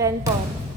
10-4.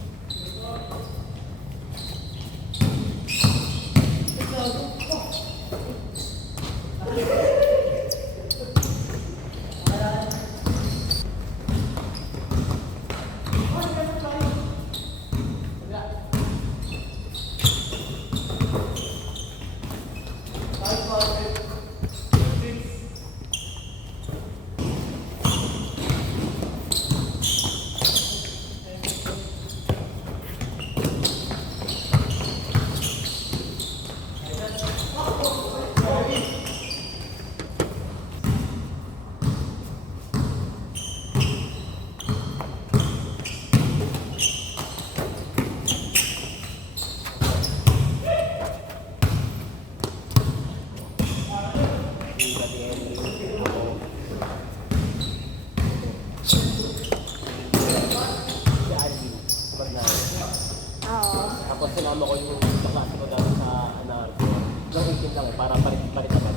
Tapos sinama ko yung kaklase ko dati sa anarko. Lang 18 lang eh, para palit naman.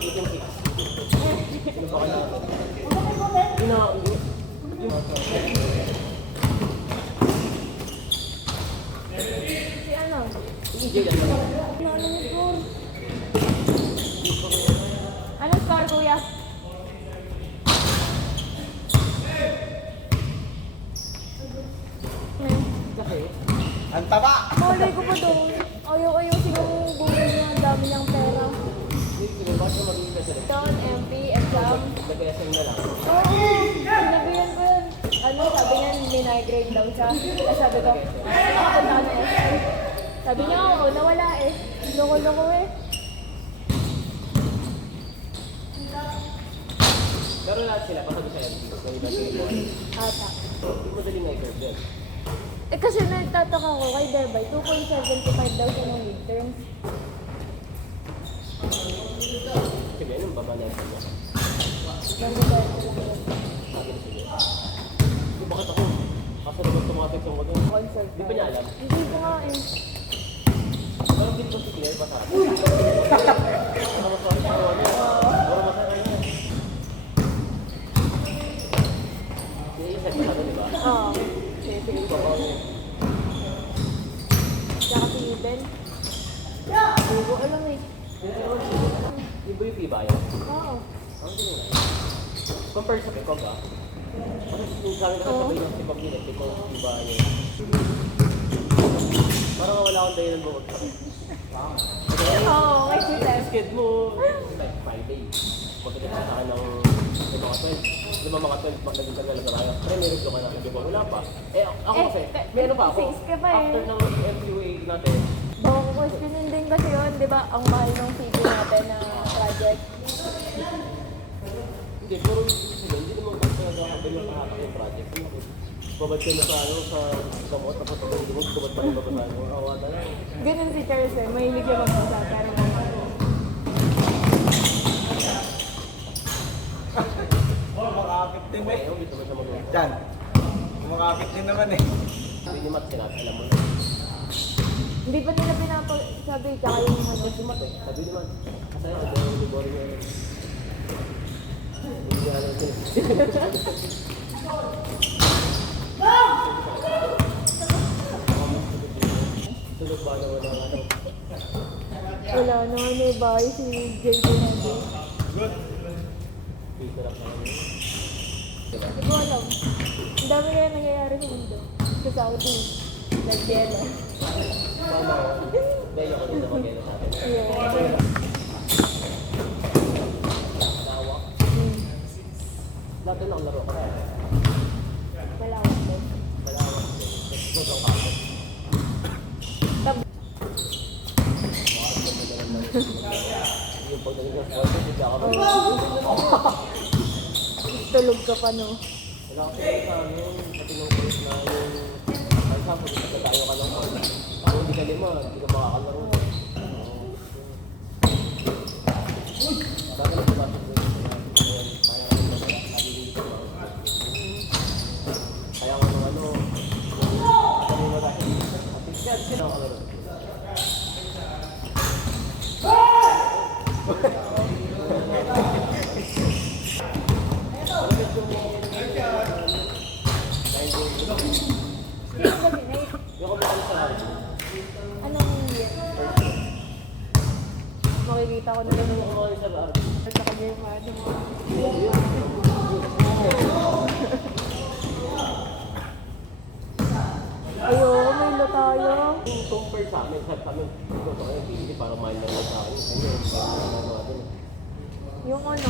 18-6. Ano ba ka na? Si ano? EJ lang naman. Anong score? Anong score, kuya? Kasi, Ang taba! Malay ko pa doon. Ayaw sinubuli niya. Ang dami niyang pera. bakit na magiging kasi Down, MP, exam. nag-SM na lang. Oo, sinabihan ko yun. Ano, sabi niya, minay-grade daw siya. Tapos sabi ko, punta ka na SM. Sabi niya, oo, nawala eh. Loko-loko eh. Pero lahat sila, pasabi sa LP. Kung iba sila mo. Ata. Hindi mo daling i-curve din. Eh kasi nagtataka ko kay Debay, 2.75 daw siya ng midterms. Sige, anong baba na ito mo? Ganda ba ito lang yun? Sabi na sige. Hindi, bakit ako? Kaso naman sa mga section ko doon. Concert. Di ba niya alam? Hindi ko nga eh. Pero din ko si Claire pa sa akin. Ano mas sorry sa ano? Pero masarap niya. Iisip pa sabi, di ba? Oo. Sige. Tsaka si Iben. Hindi ko alam eh. Di ba yung piba yun? Oo. Ang tingin na. Compare sa Pekog ah. Kasi yung sabi ka sabay ng si Pagbilet, Pekog, piba yun. Parang wala akong dahilan mo. Oo, may sister. Skid mo, like Friday. Magkakita sa akin ng mga 12. Mga 12, naging tagal na tayo. Pero may review ka na, di ba? Wala pa. Eh, ako kasi, meron pa ako. 6 ka pa eh. After ng MPUA natin, Baka questionin din kasi yun, di ba? Ang mahal ng CD natin na project. hindi, pero hindi naman kasi nagkakabay yung kahatak yung project. Babad ka na sa ano, sa gamot, tapos sa hindi mo, babad pa rin babasahin mo. Awa na lang. Ganun si Charles eh, mahilig yung magbasa. Pero Kumakapit din eh. Ayaw, dito mo siya mag-uwi. Diyan. Kumakapit din naman eh. Hindi ni Matt, sinabi, alam mo na. hindi pa nila pinapasabi, tsaka yung ano. Si Matt eh, sabi ni Matt. Kasi ayaw, sabi ni Boring niya. Hindi alam tulog ba na wala ano? Wala naman may bahay si JJ natin. Good. Dito lang naman yun. Diba? Hindi ko alam. Ang dami kaya nangyayari sa mundo. Sa Saudi. Nag-yelo. Paano ako? Dahil ako dito mag-eno sa atin. Yeah. Nawa. Dati lang laro ko na. Malawak din. Malawak din. Sobrang kapit. Yung pag naging ng sport, hindi ka ba? Tulog ka pa no. Wala ko sa amin, pati nung course na yung ay sa pag nagkatayo ka lang kung hindi ka lima, hindi ka makakalaro. Dati lang diba kaya nga nung ano, kami mo dahil ating siya, sino ang kalaro? Sino ba binay? Yung kumakain sa radio. Anong year? Makikita ko na lang Yung kumakain sa radio. sa kanya yung ano mo. Ayoko, may ilo tayo. Yung compare sa amin, sabi kami, ito sa kanya, hindi para mahal lang sa akin. Ano, parang ano natin. Yung ano,